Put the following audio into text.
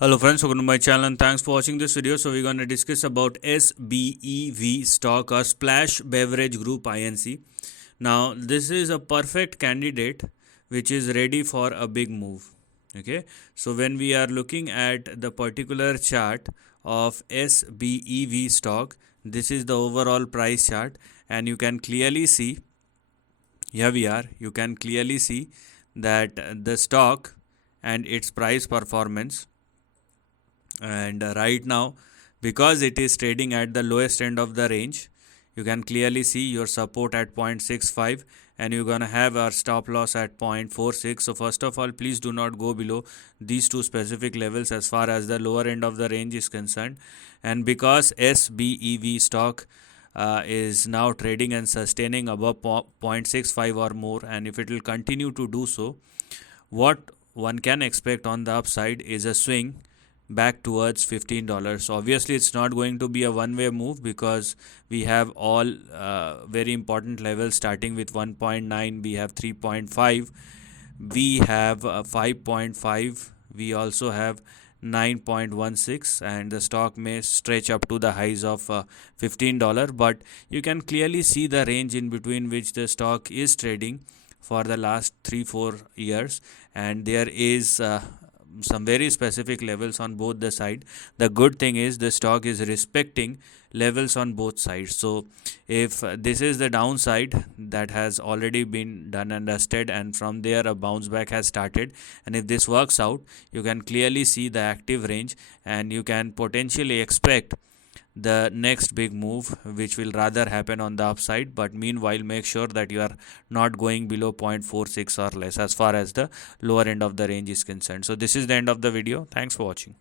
Hello friends, welcome to my channel and thanks for watching this video. So we're going to discuss about SBEV stock or Splash Beverage Group INC. Now this is a perfect candidate which is ready for a big move. Okay, so when we are looking at the particular chart of SBEV stock, this is the overall price chart and you can clearly see, here we are, you can clearly see that the stock and its price performance. And right now, because it is trading at the lowest end of the range, you can clearly see your support at 0.65 and you're gonna have our stop loss at 0.46. So first of all, please do not go below these two specific levels as far as the lower end of the range is concerned. And because SBEV stock is now trading and sustaining above 0.65 or more, and if it will continue to do so, what one can expect on the upside is a swing back towards $15. Obviously, it's not going to be a one-way move because we have all very important levels starting with 1.9, we have 3.5, we have 5.5, we also have 9.16, and the stock may stretch up to the highs of $15, but you can clearly see the range in between which the stock is trading for the last 3-4 years, and there is some very specific levels on both the side. The good thing is the stock is respecting levels on both sides. So if this is the downside that has already been done and dusted, and from there a bounce back has started, and if this works out, you can clearly see the active range and you can potentially expect the next big move which will rather happen on the upside. But meanwhile, make sure that you are not going below 0.46 or less as far as the lower end of the range is concerned. So this is the end of the video. Thanks for watching.